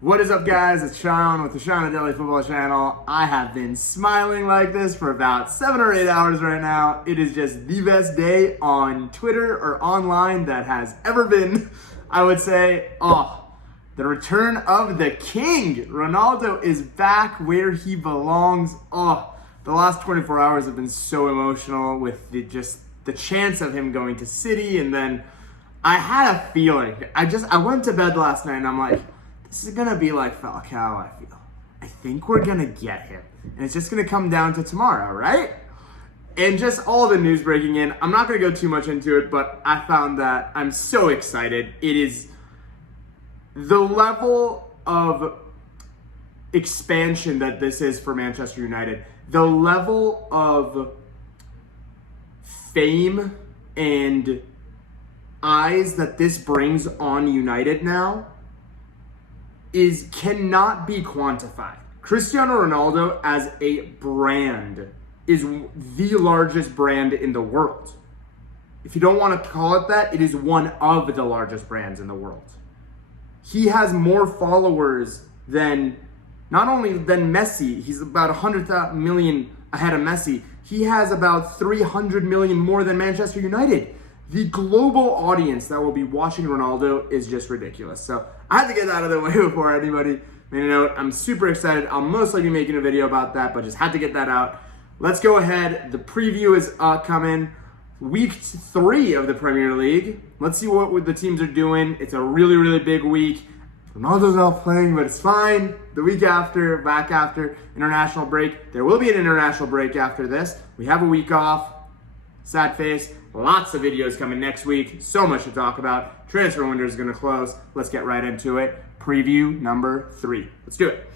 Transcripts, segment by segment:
What is up, guys? It's Sean with the Sean Daily Football Channel. I have been smiling like this for about 7 or 8 hours right now. It is just the best day on Twitter or online that has ever been. I would say, the return of the king. Ronaldo is back where he belongs. The last 24 hours have been so emotional with the chance of him going to City, and then I had a feeling. I went to bed last night and I'm like, this is gonna be like Falcao, I feel. I think we're gonna get him. And it's just gonna come down to tomorrow, right? And just all the news breaking in. I'm not gonna go too much into it, but I found that I'm so excited. It is the level of expansion that this is for Manchester United. The level of fame and eyes that this brings on United now cannot be quantified. Cristiano Ronaldo as a brand is the largest brand in the world. If you don't want to call it that, it is one of the largest brands in the world. He has more followers than Messi. He's about 100 million ahead of Messi. He has about 300 million more than Manchester United. The global audience that will be watching Ronaldo is just ridiculous. So I had to get that out of the way before anybody made a note. I'm super excited. I'll most likely be making a video about that, but just had to get that out. Let's go ahead. The preview is coming. Week 3 of the Premier League. Let's see what the teams are doing. It's a really, really big week. Ronaldo's not playing, but it's fine. The week after, back after international break. There will be an international break after this. We have a week off. Sad face. Lots of videos coming next week. So much to talk about. Transfer window is going to close. Let's get right into it. Preview number 3. Let's do it.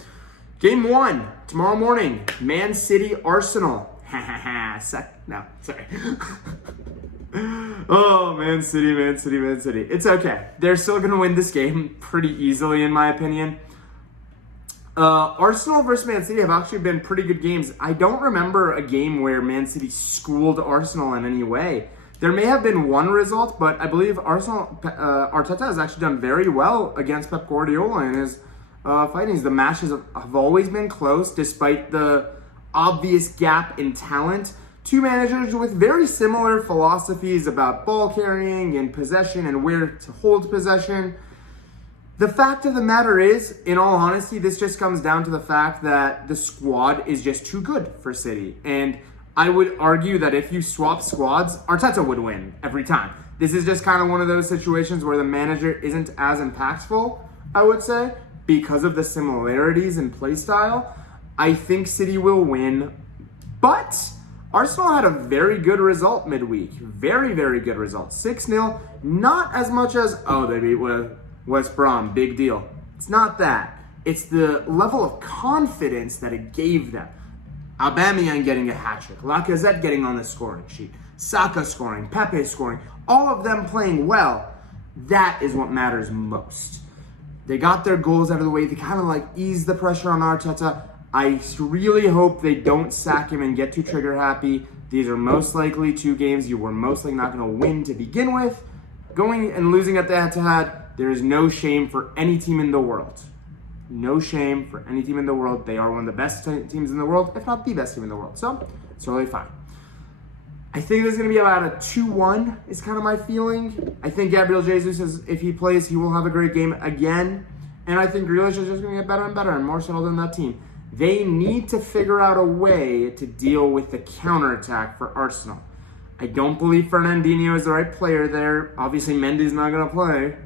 Game 1, tomorrow morning. Man City, Arsenal. No, sorry. Man City. It's okay. They're still going to win this game pretty easily, in my opinion. Arsenal versus Man City have actually been pretty good games. I don't remember a game where Man City schooled Arsenal in any way. There may have been one result, but I believe Arteta has actually done very well against Pep Guardiola in his fightings. The matches have always been close, despite the obvious gap in talent. Two managers with very similar philosophies about ball carrying and possession and where to hold possession. The fact of the matter is, in all honesty, this just comes down to the fact that the squad is just too good for City. And I would argue that if you swap squads, Arteta would win every time. This is just kind of one of those situations where the manager isn't as impactful, I would say, because of the similarities in play style. I think City will win, but Arsenal had a very good result midweek. Very, very good result. 6-0, not as much as, they beat West Brom, big deal. It's not that. It's the level of confidence that it gave them. Aubameyang getting a hat-trick, Lacazette getting on the scoring sheet, Saka scoring, Pepe scoring, all of them playing well. That is what matters most. They got their goals out of the way. They kind of eased the pressure on Arteta. I really hope they don't sack him and get too trigger happy. These are most likely 2 games you were most likely not going to win to begin with. Going and losing at the Etihad, there is no shame for any team in the world. No shame for any team in the world. They are one of the best teams in the world, if not the best team in the world. So, it's totally fine. I think there's going to be about a 2-1 is kind of my feeling. I think Gabriel Jesus, if he plays, he will have a great game again. And I think Grealish is just going to get better and better and more settled in that team. They need to figure out a way to deal with the counterattack for Arsenal. I don't believe Fernandinho is the right player there. Obviously, Mendy's not going to play.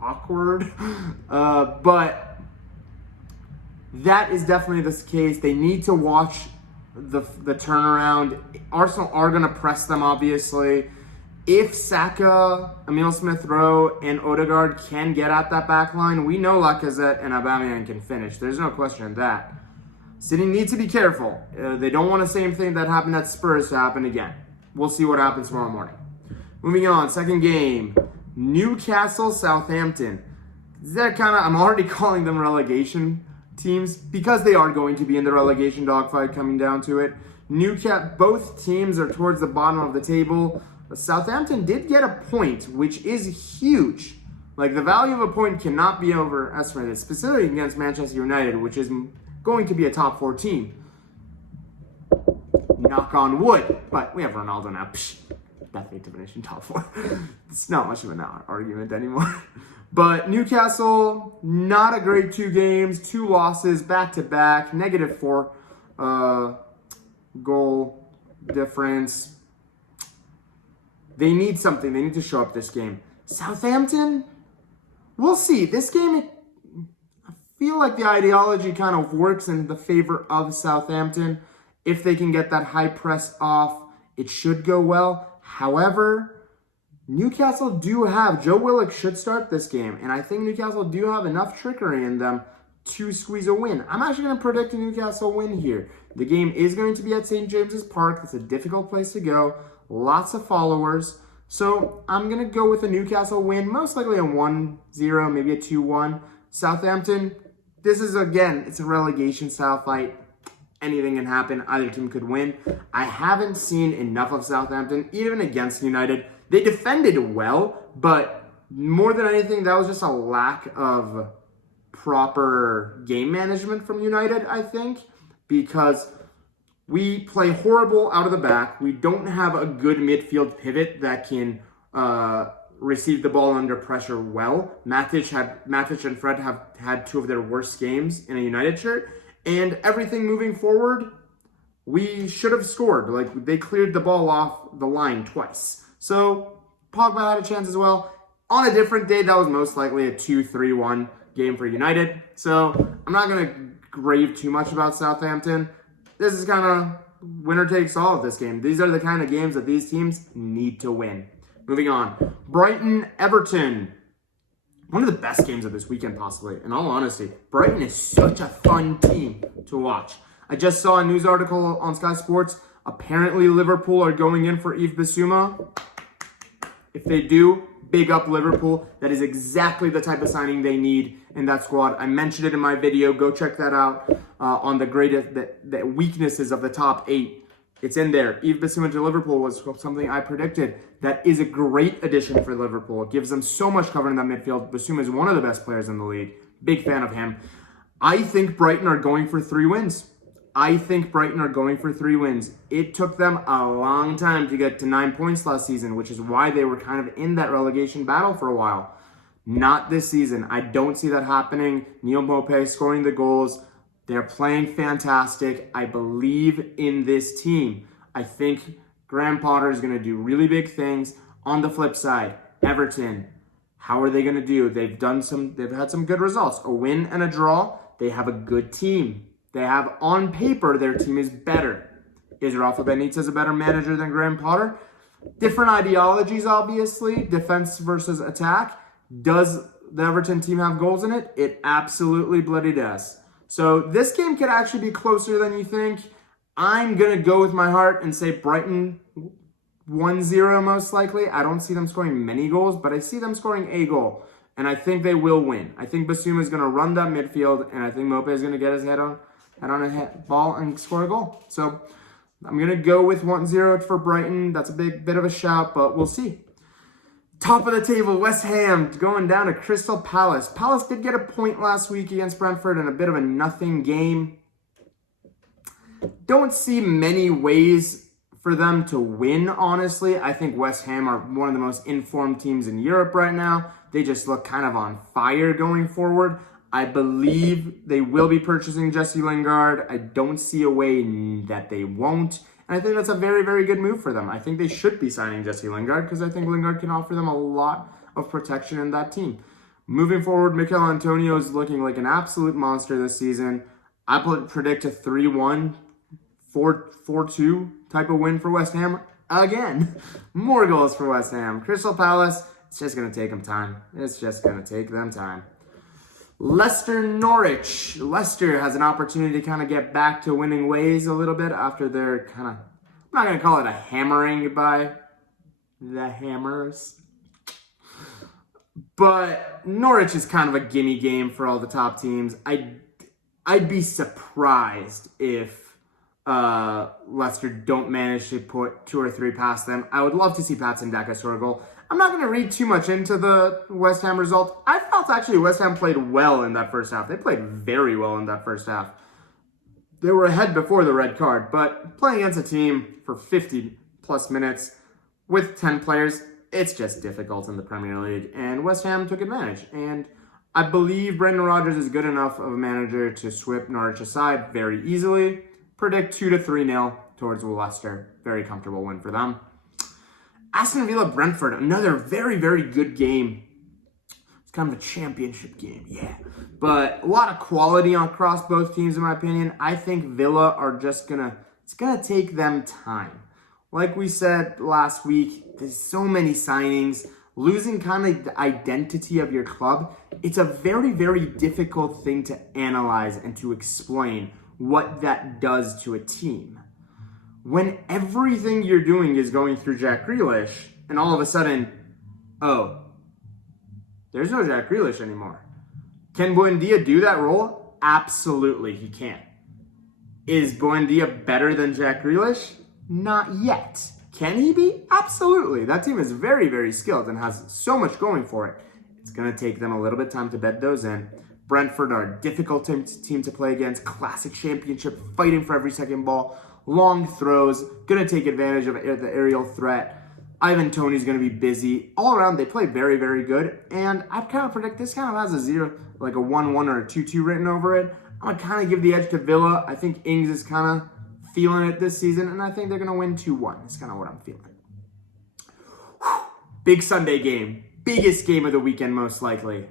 Awkward. But that is definitely the case. They need to watch the turnaround. Arsenal are going to press them, obviously. If Saka, Emile Smith-Rowe, and Odegaard can get at that back line, we know Lacazette and Aubameyang can finish. There's no question of that. City needs to be careful. They don't want the same thing that happened at Spurs to happen again. We'll see what happens tomorrow morning. Moving on, second game. Newcastle, Southampton. I'm already calling them relegation teams because they are going to be in the relegation dogfight coming down to it. Both teams are towards the bottom of the table. Southampton did get a point, which is huge Like, the value of a point cannot be overestimated, specifically against Manchester United, which is going to be a top 4 team. Knock on wood. But we have Ronaldo now. Definitely to finish in top 4. It's not much of an argument anymore. But Newcastle, not a great 2 games. 2 losses back-to-back. -4 goal difference. They need something. They need to show up this game. Southampton, we'll see. This game, I feel like the ideology kind of works in the favor of Southampton. If they can get that high press off, it should go well. However, Newcastle do have, Joe Willock should start this game, and I think Newcastle do have enough trickery in them to squeeze a win. I'm actually going to predict a Newcastle win here. The game is going to be at St. James's Park. It's a difficult place to go. Lots of followers. So I'm going to go with a Newcastle win, most likely a 1-0, maybe a 2-1. Southampton, this is, again, it's a relegation style fight. Anything can happen. Either team could win. I haven't seen enough of Southampton, even against United. They defended well, but more than anything, that was just a lack of proper game management from United, I think, because we play horrible out of the back. We don't have a good midfield pivot that can receive the ball under pressure well. Matic and Fred have had 2 of their worst games in a United shirt. And everything moving forward, we should have scored. Like, they cleared the ball off the line twice. So, Pogba had a chance as well. On a different day, that was most likely a 2-3-1 game for United. So, I'm not going to rave too much about Southampton. This is kind of winner takes all of this game. These are the kind of games that these teams need to win. Moving on. Brighton, Everton. One of the best games of this weekend, possibly. In all honesty, Brighton is such a fun team to watch. I just saw a news article on Sky Sports. Apparently, Liverpool are going in for Yves Bissouma. If they do, big up Liverpool. That is exactly the type of signing they need in that squad. I mentioned it in my video. Go check that out on the weaknesses of the top 8. It's in there. Yves Bissouma to Liverpool was something I predicted. That is a great addition for Liverpool. It gives them so much cover in that midfield. Bissouma is one of the best players in the league. Big fan of him. I think Brighton are going for 3 wins. It took them a long time to get to 9 points last season, which is why they were kind of in that relegation battle for a while. Not this season. I don't see that happening. Neil Maupay scoring the goals. They're playing fantastic. I believe in this team. I think Graham Potter is going to do really big things. On the flip side, Everton, how are they going to do? They've had some good results. A win and a draw. They have a good team. They have, on paper, their team is better. Is Rafa Benitez a better manager than Graham Potter? Different ideologies, obviously. Defense versus attack. Does the Everton team have goals in it? It absolutely bloody does. So this game could actually be closer than you think. I'm going to go with my heart and say Brighton 1-0 most likely. I don't see them scoring many goals, but I see them scoring a goal. And I think they will win. I think Bissouma is going to run that midfield, and I think Maupay is going to get his head on a ball and score a goal. So I'm going to go with 1-0 for Brighton. That's a bit of a shout, but we'll see. Top of the table, West Ham going down to Crystal Palace. Palace did get a point last week against Brentford in a bit of a nothing game. Don't see many ways for them to win, honestly. I think West Ham are one of the most informed teams in Europe right now. They just look kind of on fire going forward. I believe they will be purchasing Jesse Lingard. I don't see a way that they won't. And I think that's a very, very good move for them. I think they should be signing Jesse Lingard because I think Lingard can offer them a lot of protection in that team. Moving forward, Mikel Antonio is looking like an absolute monster this season. I predict a 3-1, 4-2 type of win for West Ham. Again, more goals for West Ham. Crystal Palace, it's just going to take them time. Leicester Norwich. Leicester has an opportunity to kind of get back to winning ways a little bit after their kind of, I'm not going to call it a hammering by the Hammers. But Norwich is kind of a gimme game for all the top teams. I'd be surprised if Leicester don't manage to put 2 or 3 past them. I would love to see Patson Daka score a goal. I'm not going to read too much into the West Ham result. I felt actually West Ham played well in that first half. They played very well in that first half. They were ahead before the red card, but playing against a team for 50 plus minutes with 10 players, it's just difficult in the Premier League. And West Ham took advantage. And I believe Brendan Rodgers is good enough of a manager to sweep Norwich aside very easily. Predict 2-3-0 towards Leicester. Very comfortable win for them. Aston Villa Brentford, another very, very good game. It's kind of a championship game, yeah. But a lot of quality across both teams, in my opinion. I think Villa are just it's gonna take them time. Like we said last week, there's so many signings. Losing kind of the identity of your club, it's a very, very difficult thing to analyze and to explain what that does to a team. When everything you're doing is going through Jack Grealish, and all of a sudden, oh, there's no Jack Grealish anymore. Can Buendia do that role? Absolutely, he can. Is Buendia better than Jack Grealish? Not yet. Can he be? Absolutely. That team is very, very skilled and has so much going for it. It's going to take them a little bit of time to bed those in. Brentford are a difficult team to play against. Classic championship, fighting for every second ball. Long throws. Going to take advantage of the aerial threat. Ivan Toney's going to be busy. All around, they play very, very good. And I kind of predict this kind of has a 1-1 or a 2-2 written over it. I'm going to kind of give the edge to Villa. I think Ings is kind of feeling it this season, and I think they're going to win 2-1. That's kind of what I'm feeling. Whew. Big Sunday game. Biggest game of the weekend, most likely.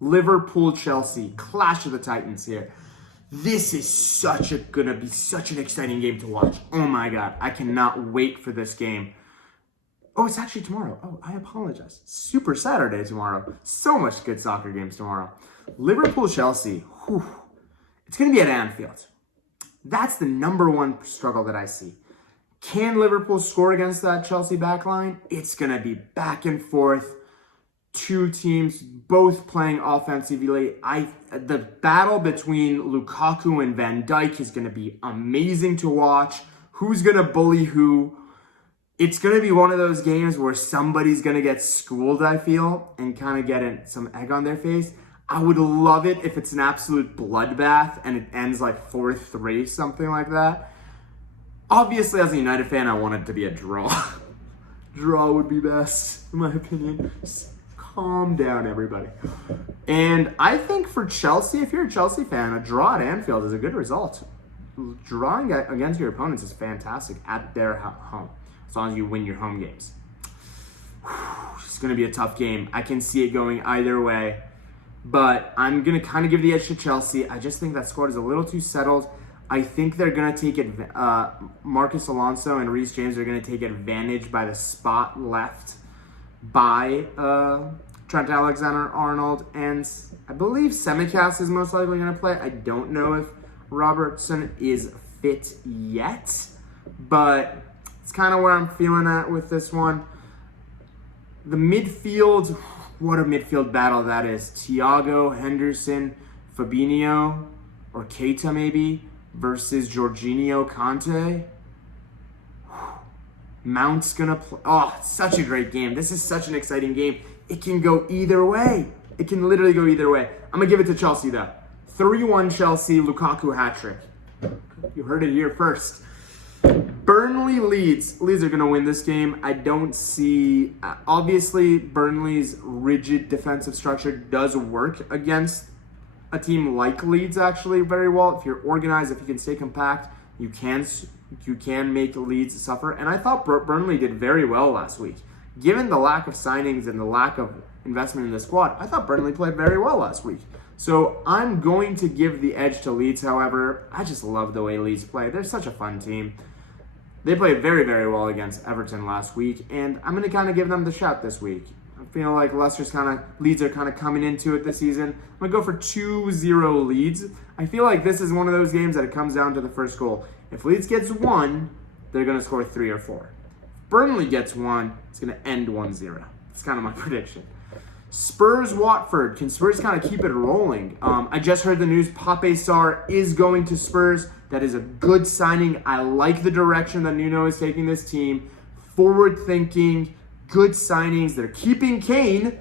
Liverpool-Chelsea. Clash of the Titans here. This is going to be such an exciting game to watch. Oh my God. I cannot wait for this game. Oh, it's actually tomorrow. Oh, I apologize. Super Saturday tomorrow. So much good soccer games tomorrow. Liverpool-Chelsea. It's going to be at Anfield. That's the number one struggle that I see. Can Liverpool score against that Chelsea backline? It's going to be back and forth. Two teams both playing offensively. The battle between Lukaku and Van Dijk is going to be amazing to watch. Who's going to bully who? It's going to be one of those games where somebody's going to get schooled, I feel, and kind of get some egg on their face. I would love it if it's an absolute bloodbath and it ends like 4-3, something like that. Obviously, as a United fan, I want it to be a draw. Draw would be best, in my opinion. Just calm down, everybody. And I think for Chelsea, if you're a Chelsea fan, a draw at Anfield is a good result. Drawing against your opponents is fantastic at their home, as long as you win your home games. It's going to be a tough game. I can see it going either way. But I'm going to kind of give the edge to Chelsea. I just think that squad is a little too settled. I think they're going to take Marcus Alonso and Reece James are going to take advantage by the spot left by Trent Alexander-Arnold. And I believe Tsimikas is most likely going to play. I don't know if Robertson is fit yet. But it's kind of where I'm feeling at with this one. The midfield... What a midfield battle that is. Thiago, Henderson, Fabinho, or Keita maybe, versus Jorginho, Conte. Mount's gonna play. Oh, it's such a great game. This is such an exciting game. It can go either way. It can literally go either way. I'm gonna give it to Chelsea though. 3-1 Chelsea, Lukaku hat-trick. You heard it here first. Burnley, Leeds. Leeds are going to win this game. I don't see... obviously, Burnley's rigid defensive structure does work against a team like Leeds, actually, very well. If you're organized, if you can stay compact, you can make Leeds suffer. And I thought Burnley did very well last week. Given the lack of signings and the lack of investment in the squad, I thought Burnley played very well last week. So I'm going to give the edge to Leeds, however. I just love the way Leeds play. They're such a fun team. They played very, very well against Everton last week, and I'm going to kind of give them the shot this week. I feel like Leeds are kind of coming into it this season. I'm going to go for 2-0 Leeds. I feel like this is one of those games that it comes down to the first goal. If Leeds gets one, they're going to score 3 or 4. If Burnley gets one, it's going to end 1-0. That's kind of my prediction. Spurs-Watford. Can Spurs kind of keep it rolling? I just heard the news. Pape Sarr is going to Spurs. That is a good signing. I like the direction that Nuno is taking this team. Forward thinking, good signings. They're keeping Kane.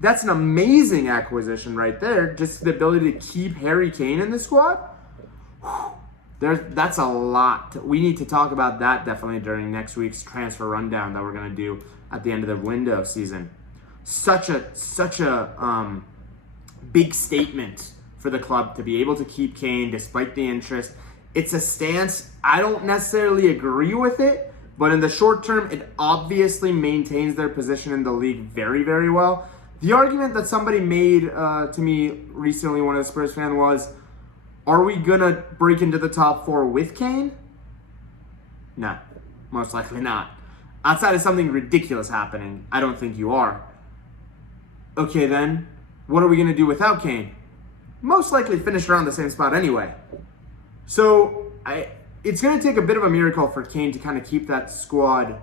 That's an amazing acquisition right there. Just the ability to keep Harry Kane in the squad. That's a lot. We need to talk about that definitely during next week's transfer rundown that we're going to do at the end of the window season. Such a big statement for the club to be able to keep Kane despite the interest. It's a stance. I don't necessarily agree with it, but in the short term, it obviously maintains their position in the league very, very well. The argument that somebody made to me recently, one of the Spurs fans, was, are we going to break into the top 4 with Kane? No, most likely not. Outside of something ridiculous happening, I don't think you are. Okay, then, what are we going to do without Kane? Most likely finish around the same spot anyway. So, it's going to take a bit of a miracle for Kane to kind of keep that squad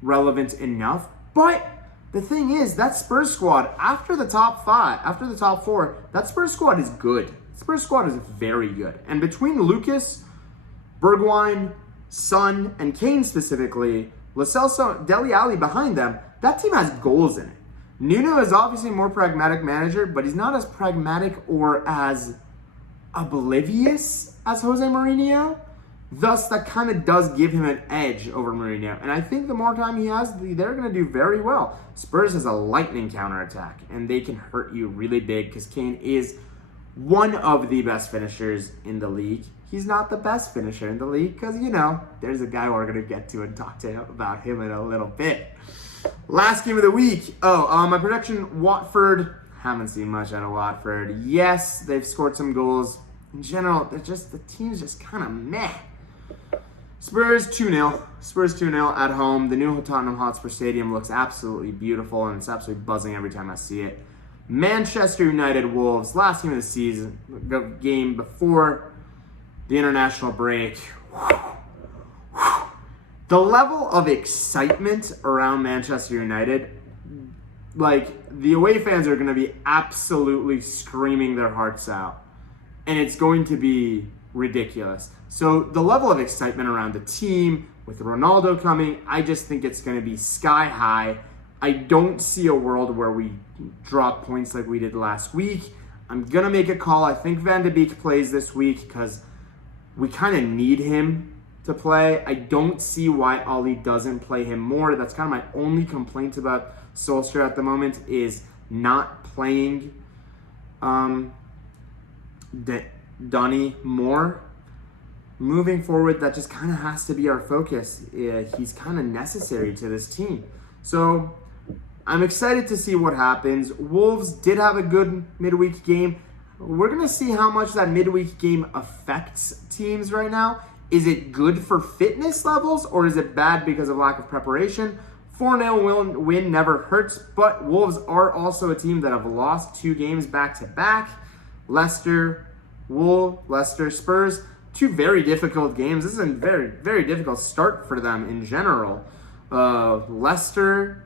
relevant enough. But the thing is, that Spurs squad, after the top 4, that Spurs squad is good. Spurs squad is very good. And between Lucas, Bergwijn, Son, and Kane specifically, Lo Celso, Dele Alli behind them, that team has goals in it. Nuno is obviously a more pragmatic manager, but he's not as pragmatic or as oblivious as Jose Mourinho. Thus, that kind of does give him an edge over Mourinho. And I think the more time he has, they're going to do very well. Spurs has a lightning counterattack, and they can hurt you really big because Kane is one of the best finishers in the league. He's not the best finisher in the league because, there's a guy we're going to get to and talk to him about him in a little bit. Last game of the week. My prediction, Watford. Haven't seen much out of Watford. Yes, they've scored some goals. In general, the team's just kind of meh. Spurs 2-0. Spurs 2-0 at home. The new Tottenham Hotspur Stadium looks absolutely beautiful, and it's absolutely buzzing every time I see it. Manchester United Wolves, last game of the season, game before the international break. The level of excitement around Manchester United, the away fans are going to be absolutely screaming their hearts out. And it's going to be ridiculous. So the level of excitement around the team, with Ronaldo coming, I just think it's going to be sky high. I don't see a world where we drop points like we did last week. I'm going to make a call. I think Van de Beek plays this week because we kind of need him to play. I don't see why Ollie doesn't play him more. That's kind of my only complaint about Solskjaer at the moment is not playing Donny more. Moving forward, that just kind of has to be our focus. He's kind of necessary to this team. So I'm excited to see what happens. Wolves did have a good midweek game. We're going to see how much that midweek game affects teams right now. Is it good for fitness levels or is it bad because of lack of preparation? 4-0 win never hurts, but Wolves are also a team that have lost 2 games back-to-back. Leicester, Spurs, 2 very difficult games. This is a very, very difficult start for them in general. Leicester,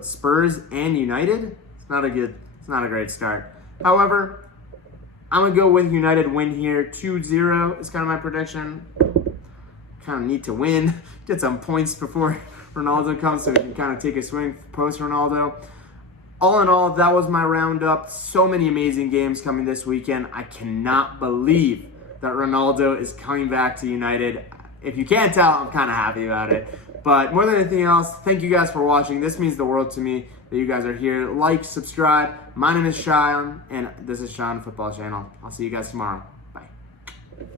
Spurs, and United. It's not a great start. However, I'm going to go with United win here. 2-0 is kind of my prediction. Kind of need to win. Get some points before Ronaldo comes so we can kind of take a swing post-Ronaldo. All in all, that was my roundup. So many amazing games coming this weekend. I cannot believe that Ronaldo is coming back to United. If you can't tell, I'm kind of happy about it. But more than anything else, thank you guys for watching. This means the world to me that you guys are here. Like, subscribe. My name is Sean, and this is Sean Football Channel. I'll see you guys tomorrow.